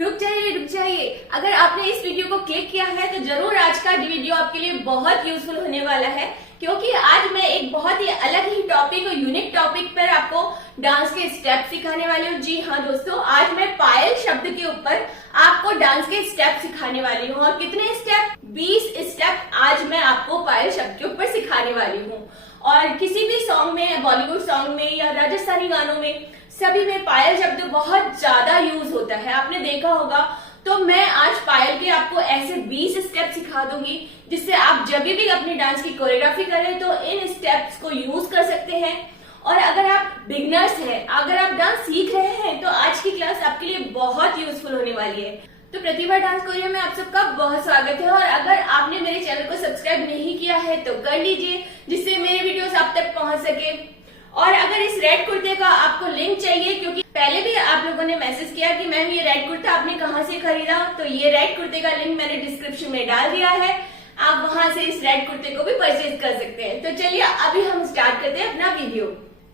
रुक जाइए। अगर आपने इस वीडियो को क्लिक किया है तो जरूर आज का वीडियो आपके लिए बहुत यूजफुल होने वाला है, क्योंकि आज मैं एक बहुत ही अलग ही टॉपिक और यूनिक टॉपिक पर आपको डांस के स्टेप सिखाने वाली हूँ। जी हाँ दोस्तों, आज मैं पायल शब्द के ऊपर आपको डांस के स्टेप सिखाने वाली हूँ। और कितने स्टेप? 20 स्टेप आज मैं आपको पायल शब्द के ऊपर सिखाने वाली हूँ। और किसी भी सॉन्ग में, बॉलीवुड सॉन्ग में या राजस्थानी गानों में, सभी में पायल शब्द बहुत ज्यादा यूज होता है, आपने देखा होगा। तो मैं आज पायल के आपको ऐसे 20 स्टेप सिखा दूंगी जिससे आप जब भी अपनी डांस की कोरियोग्राफी करें तो इन स्टेप्स को यूज कर सकते हैं। और अगर आप बिगनर्स हैं, अगर आप डांस सीख रहे हैं, तो आज की क्लास आपके लिए बहुत यूजफुल होने वाली है। तो प्रतिभा डांस कोरिया में आप सबका बहुत स्वागत है। और अगर आपने मेरे चैनल को सब्सक्राइब नहीं किया है तो कर लीजिए, जिससे मेरे वीडियोस आप तक पहुंच सके। और अगर इस रेड कुर्ते का आपको लिंक चाहिए, क्योंकि पहले भी आप लोगों ने मैसेज किया कि मैम ये रेड कुर्ता आपने कहाँ से खरीदा, तो ये रेड कुर्ते का लिंक मैंने डिस्क्रिप्शन में डाल दिया है, आप वहां से इस रेड कुर्ते को भी परचेज कर सकते हैं। तो चलिए अभी हम स्टार्ट करते हैं अपना वीडियो।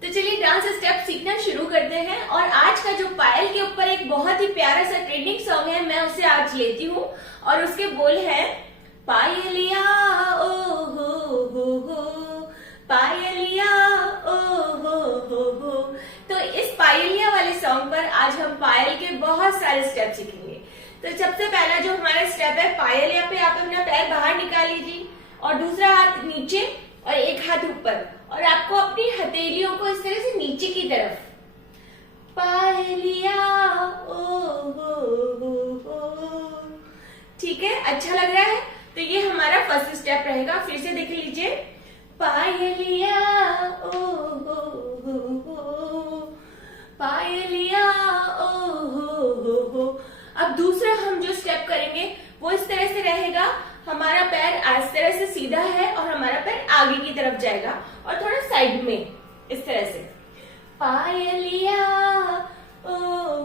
तो चलिए डांस स्टेप सीखना शुरू करते हैं। और आज का जो पायल के ऊपर एक बहुत ही प्यारा सा ट्रेंडिंग सॉन्ग है, मैं उसे आज लेती हूँ और उसके बोल है पायलिया ओ हो पायलिया ओ हो। तो इस पायलिया वाले सॉन्ग पर आज हम पायल के बहुत सारे स्टेप सीखेंगे। तो सबसे पहला जो हमारा स्टेप है पायलिया पे, आप अपना पैर बाहर निकाल लीजिए और दूसरा हाथ नीचे और एक हाथ ऊपर, और आपको अपनी हथेलियों को इस तरह से नीचे की तरफ, पायलिया ओ हो। ठीक है, अच्छा लग रहा है? तो ये हमारा फर्स्ट स्टेप रहेगा। फिर से देख लीजिए, पायलिया ओ हो पायलिया ओ हो। अब दूसरा हम जो स्टेप करेंगे वो इस तरह से रहेगा, हमारा पैर इस तरह से सीधा है और हमारा पैर आगे की तरफ जाएगा और थोड़ा साइड में इस तरह से, पायलिया ओ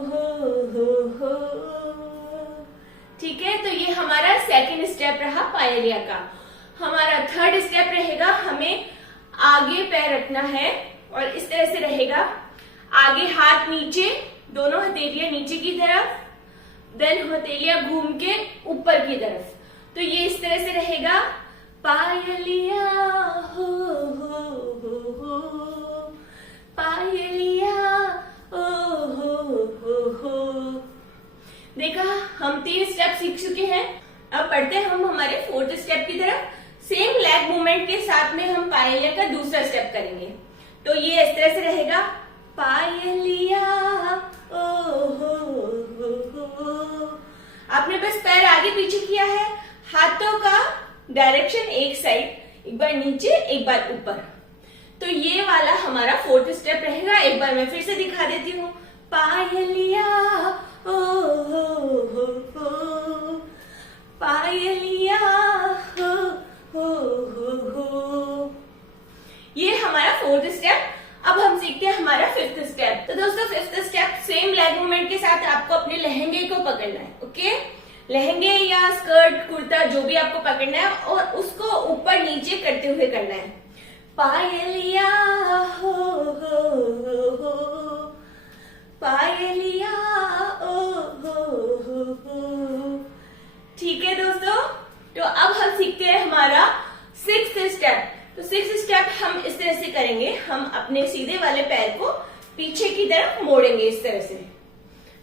हो। ठीक है, तो ये हमारा सेकंड स्टेप रहा पायलिया का। हमारा थर्ड स्टेप रहेगा, हमें आगे पैर रखना है और इस तरह से रहेगा, आगे हाथ नीचे, दोनों हथेलियां नीचे की तरफ, देन हथेलियां घूम के ऊपर की तरफ। तो ये इस तरह से रहेगा, पायलिया हो पायलिया ओ हो। देखा, हम 3 स्टेप सीख चुके हैं। अब बढ़ते हैं हम हमारे फोर्थ स्टेप की तरफ। सेम लेग मूवमेंट के साथ में हम पायलिया का दूसरा स्टेप करेंगे। तो ये इस तरह से रहेगा, पायलिया ओ हो। आपने बस पैर आगे पीछे किया है, हाथों का डायरेक्शन एक साइड, एक बार नीचे एक बार ऊपर। तो ये वाला हमारा फोर्थ स्टेप रहेगा। एक बार मैं फिर से दिखा देती हूँ, पायलिया ओ हो पायलिया हो। ये हमारा फोर्थ स्टेप। अब हम सीखते हैं हमारा फिफ्थ स्टेप। तो दोस्तों fifth step same leg movement के साथ आपको अपने लहंगे को पकड़ना है। ओके, लहंगे या स्कर्ट, कुर्ता, जो भी आपको पकड़ना है और उसको ऊपर नीचे करते हुए करना है, पायलिया हो पायलिया ओ हो। ठीक है दोस्तों, तो अब हम सीखते हैं हमारा सिक्स्थ स्टेप। तो सिक्स्थ स्टेप हम इस तरह से करेंगे, हम अपने सीधे वाले पैर को पीछे की तरफ मोड़ेंगे इस तरह से।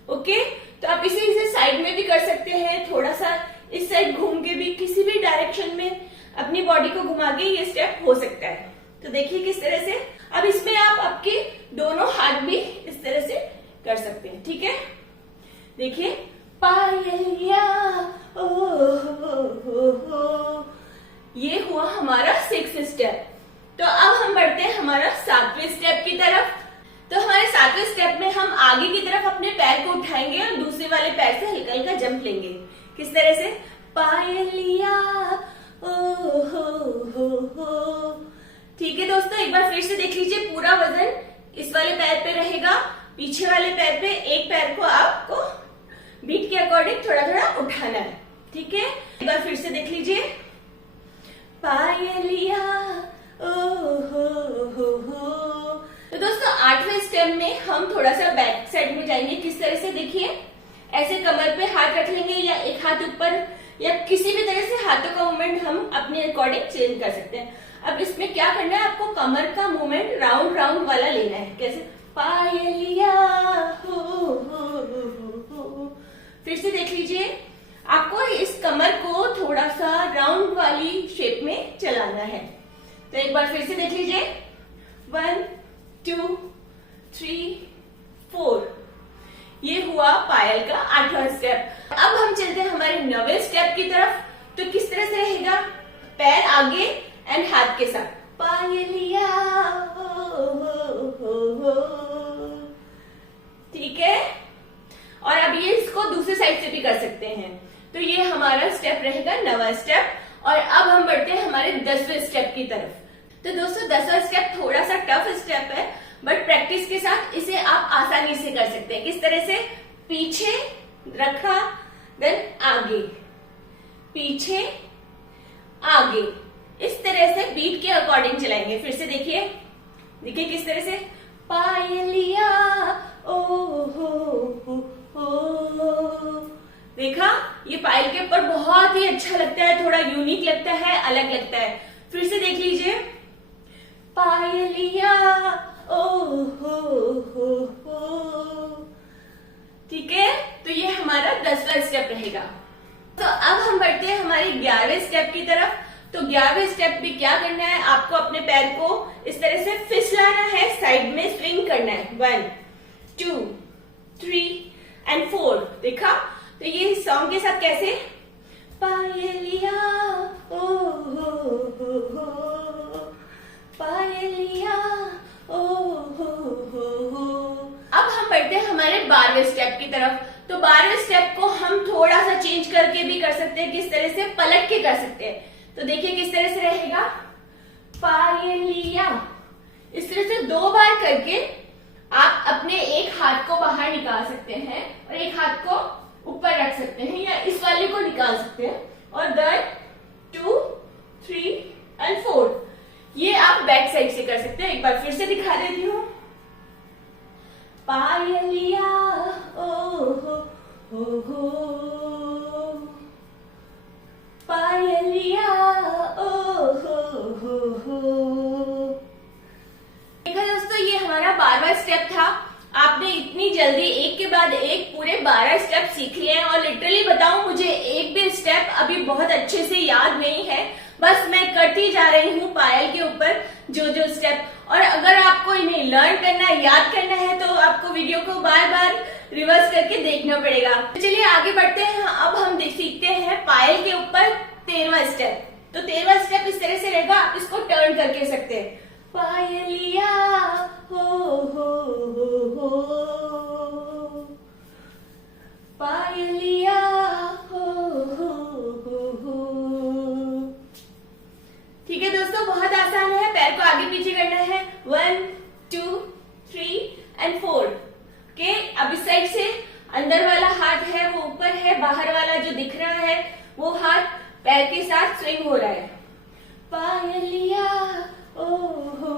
ओके, तो आप इसे साइड में भी कर सकते हैं, थोड़ा सा इस साइड घूम के भी, किसी भी डायरेक्शन में अपनी बॉडी को घुमा के ये स्टेप हो सकता है। तो देखिए किस तरह से। अब इसमें आप आपके दोनों हाथ भी इस तरह से कर सकते हैं। ठीक है, देखिए, पायलिया ओ हो। ये हुआ हमारा सिक्स्थ स्टेप। तो अब हम बढ़ते हैं हमारा 7वें स्टेप की तरफ। तो हमारे 7वें स्टेप में हम आगे की तरफ अपने पैर को उठाएंगे और दूसरे वाले पैर से हल्का हल्का जंप लेंगे। किस तरह से, पायलिया ओ हो। ठीक है दोस्तों, एक बार फिर से देख लीजिए, पूरा वजन इस वाले पैर पे रहेगा, पीछे वाले पैर पे एक पैर को आपको बीट के अकॉर्डिंग थोड़ा थोड़ा उठाना है। ठीक है, एक बार फिर से देख लीजिए, पायलिया ओ हो। तो दोस्तों 8वें स्टेप में हम थोड़ा सा बैक साइड में जाएंगे। किस तरह से, देखिए, ऐसे कमर पे हाथ रख लेंगे या एक हाथ ऊपर, या किसी भी तरह से हाथों का मूवमेंट हम अपने अकॉर्डिंग चेंज कर सकते हैं। अब इसमें क्या करना है, आपको कमर का मूवमेंट राउंड राउंड वाला लेना है। कैसे, पायलिया हो। फिर से देख लीजिए, आपको इस कमर को थोड़ा सा राउंड वाली शेप में चलाना है। तो एक बार फिर से देख लीजिए, 1 2 3 4। ये हुआ पायल का 8वां स्टेप। अब हम चलते हैं हमारे 9वें स्टेप की तरफ। तो किस तरह से रहेगा, पैर आगे एंड हाथ के साथ, पायलिया हो। ठीक है, और अब ये इसको दूसरी साइड से भी कर सकते हैं। तो ये हमारा स्टेप रहेगा 9वां स्टेप। और अब हम बढ़ते हैं हमारे 10वें स्टेप की तरफ। तो दोस्तों 10वां स्टेप थोड़ा सा टफ स्टेप है, बट प्रैक्टिस के साथ इसे आप आसानी से कर सकते हैं। किस तरह से, पीछे रखा, देन आगे, पीछे आगे, इस तरह से बीट के अकॉर्डिंग चलाएंगे। फिर से देखिए, देखिए किस तरह से, पायलिया ओ हो। देखा, ये पायल के ऊपर बहुत ही अच्छा लगता है, थोड़ा यूनिक लगता है, अलग लगता है। फिर से देख लीजिए, पायलिया ओ हो। ठीक है, तो ये हमारा 10वां स्टेप रहेगा। तो अब हम बढ़ते हैं हमारे 11वें स्टेप की तरफ। तो 11वें स्टेप भी क्या करना है, आपको अपने पैर को इस तरह से फिसलाना है, साइड में स्विंग करना है। 1 2 3 एंड 4। देखा, तो ये सॉन्ग के साथ कैसे, पायलिया ओ हो, पायलिया ओ हो। अब हम बढ़ते हैं हमारे 12वें स्टेप की तरफ। तो 12वें स्टेप को हम थोड़ा सा चेंज करके भी कर सकते हैं, किस तरह से, पलट के कर सकते हैं। तो देखिए किस तरह से रहेगा, पायलिया। इस तरह से 2 बार करके आप अपने एक हाथ को बाहर निकाल सकते हैं और एक हाथ को ऊपर रख सकते हैं, या इस वाले को निकाल सकते हैं। और देन 2 3 एंड 4। ये आप बैक साइड से कर सकते हैं। एक बार फिर से दिखा देती हूँ, पायलिया ओ हो, पायलिया ओ हो। देखा दोस्तों, ये हमारा 12वां स्टेप था। आपने इतनी जल्दी एक के बाद एक पूरे 12 स्टेप सीख लिए हैं, और लिटरली बताऊं, मुझे एक भी स्टेप अभी बहुत अच्छे से याद नहीं है, बस मैं करती जा रही हूँ पायल के ऊपर जो स्टेप। और अगर आपको इन्हें लर्न करना है, याद करना है, तो आपको वीडियो को बार बार रिवर्स करके देखना पड़ेगा। तो चलिए आगे बढ़ते हैं। अब हम सीखते हैं पायल के ऊपर 13वां स्टेप। तो 13वां स्टेप इस तरह से रहेगा, आप इसको टर्न करके सकते हैं, पायलिया हो, पायलिया हो। ठीक है दोस्तों, बहुत आसान है। पैर को आगे पीछे करना है, 1 2 3 एंड 4। ओके, अब इस साइड से अंदर वाला हाथ है वो ऊपर है, बाहर वाला जो दिख रहा है वो हाथ पैर के साथ स्विंग हो रहा है, पायलिया ओ हो।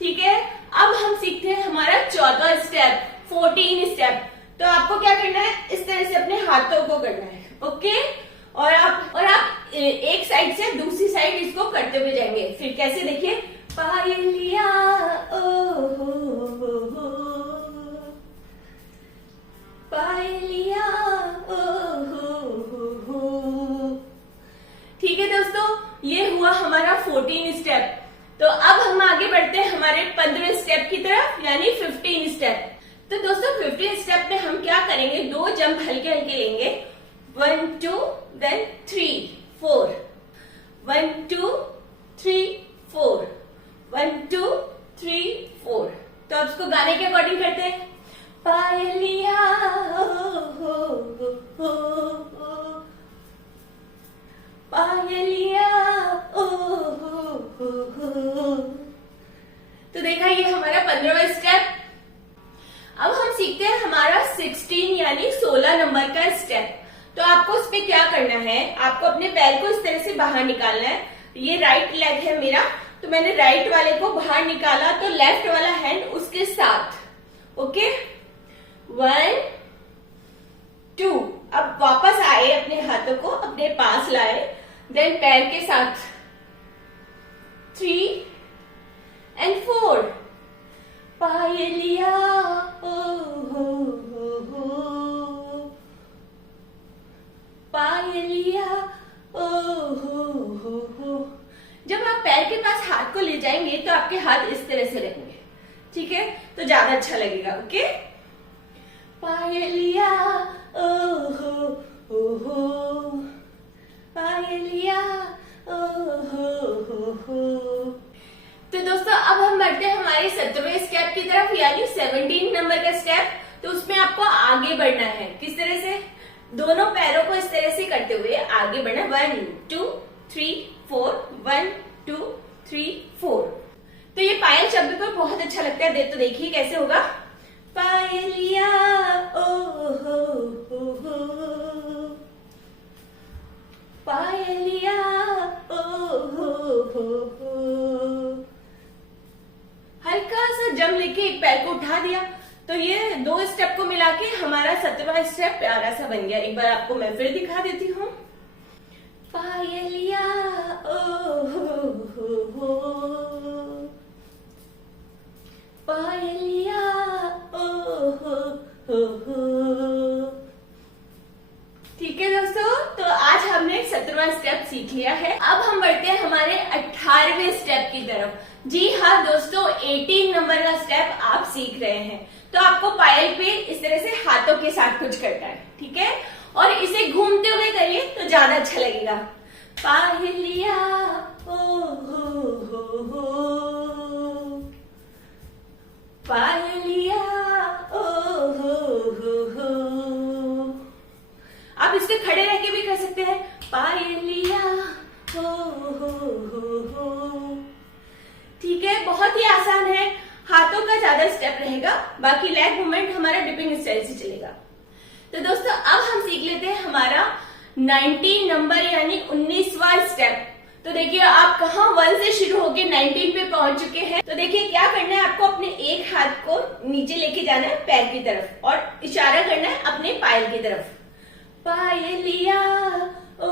ठीक है, अब हम सीखते हैं हमारा 14वां स्टेप, 14 स्टेप। तो आपको क्या करना है, इस तरह से अपने हाथों को करना है। ओके, और आप एक साइड से दूसरी साइड इसको करते हुए जाएंगे। फिर कैसे, देखिए, पायलिया ओ हो, पायलिया ओ हो। ठीक है दोस्तों, ये हुआ हमारा 14 स्टेप। तो अब हम आगे बढ़ते हैं हमारे 15वें स्टेप की तरफ, यानी 15 स्टेप। तो दोस्तों 15 स्टेप में हम क्या करेंगे, 2 जंप हल्के हल्के लेंगे, 1 2 देन 3 4, 1 2 3 4, 1 2 3 4। तो अब इसको गाने के अकॉर्डिंग करते हैं, पायलिया हो, पायलिया ओ हो। तो देखा, ये हमारा 15वां स्टेप। अब हम सीखते हैं हमारा 16 यानी 16 नंबर का स्टेप। तो आपको उस पे क्या करना है, आपको अपने पैर को इस तरह से बाहर निकालना है। ये राइट लेग है मेरा, तो मैंने राइट वाले को बाहर निकाला, तो लेफ्ट वाला हैंड उसके साथ। ओके, 1 2। अब वापस आए, अपने हाथों को अपने पास लाए, देन पैर के साथ 3 and 4। पायलिया ओ हो, पायलिया ओ हो। जब आप पैर के पास हाथ को ले जाएंगे तो आपके हाथ इस तरह से रहेंगे, ठीक है, तो ज्यादा अच्छा लगेगा। ओके, पायलिया ओ हो, पायलिया ओ हो। तो दोस्तों अब हम बढ़ते हैं हमारे 17वें स्टेप की तरफ, यानी 17 नंबर का स्टेप। तो उसमें आपको आगे बढ़ना है। किस तरह से? दोनों पैरों को इस तरह से करते हुए आगे बढ़ना। 1 2 3 4, 1 2 3 4। तो ये पायल शब्द पर बहुत अच्छा लगता है। तो देखिए कैसे होगा। पायलिया ओ हो, पायलिया ओ हो। हल्का सा जम लेके एक पैर को उठा दिया, तो ये 2 स्टेप को मिला के हमारा 17वां स्टेप प्यारा सा बन गया। एक बार आपको मैं फिर दिखा देती हूँ। पायलिया ओ हो, पायलिया ओ हो। ठीक है दोस्तों, तो आज हमने 17वां स्टेप सीख लिया है। अब हम बढ़ते हैं हमारे 18वें स्टेप की तरफ। जी हाँ दोस्तों, 18 नंबर का स्टेप आप सीख रहे हैं। तो आपको पायल पे इस तरह से हाथों के साथ कुछ करना है, ठीक है, और इसे घूमते हुए करिए तो ज्यादा अच्छा लगेगा। पायलिया ओ हो, पायलिया ओ हो। आप इसके खड़े रह के भी कर सकते हैं। पायलिया हो। ठीक है, बहुत ही आसान है। हाथों का ज्यादा स्टेप रहेगा, बाकी लेग मूवमेंट हमारा डिपिंग स्टाइल से चलेगा। तो दोस्तों अब हम सीख लेते हैं हमारा 19 नंबर यानी 19वां स्टेप। तो देखिए आप कहाँ 1 से शुरू होके 19 पे पहुंच चुके हैं। तो देखिए क्या करना है, आपको अपने एक हाथ को नीचे लेके जाना है पैर की तरफ और इशारा करना है अपने पायल की तरफ। पायलिया ओ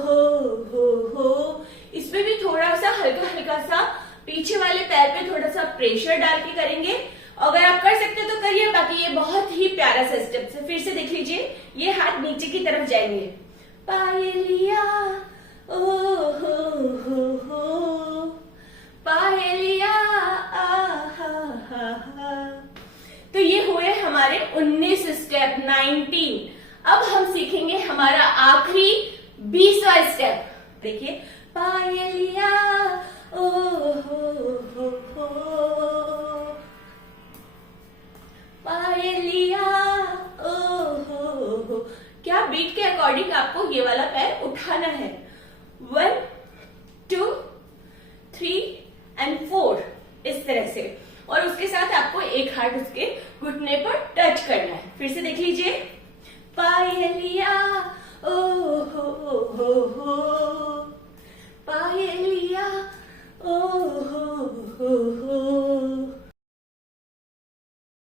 हो। इसमें भी थोड़ा सा हल्का सा पीछे वाले पैर पे थोड़ा सा प्रेशर डाल के करेंगे। अगर आप कर सकते हो तो करिए, बाकी ये बहुत ही प्यारा सा स्टेप है। फिर से देख लीजिए, ये हाथ नीचे की तरफ जाएंगे। पायलिया ओ हो, पायलिया आ। तो ये हुए हमारे 19 स्टेप, 19। अब हम सीखेंगे हमारा आखिरी 20वां स्टेप। देखिए, पायलिया ओ हो, पायलिया ओ हो। क्या बीट के अकॉर्डिंग आपको ये वाला पैर उठाना है। 1 2 3 and 4 इस तरह से, और उसके साथ आपको एक हाथ उसके घुटने पर टच करना है। फिर से देख लीजिए। पायलिया ओ हो, पायलिया ओ हो।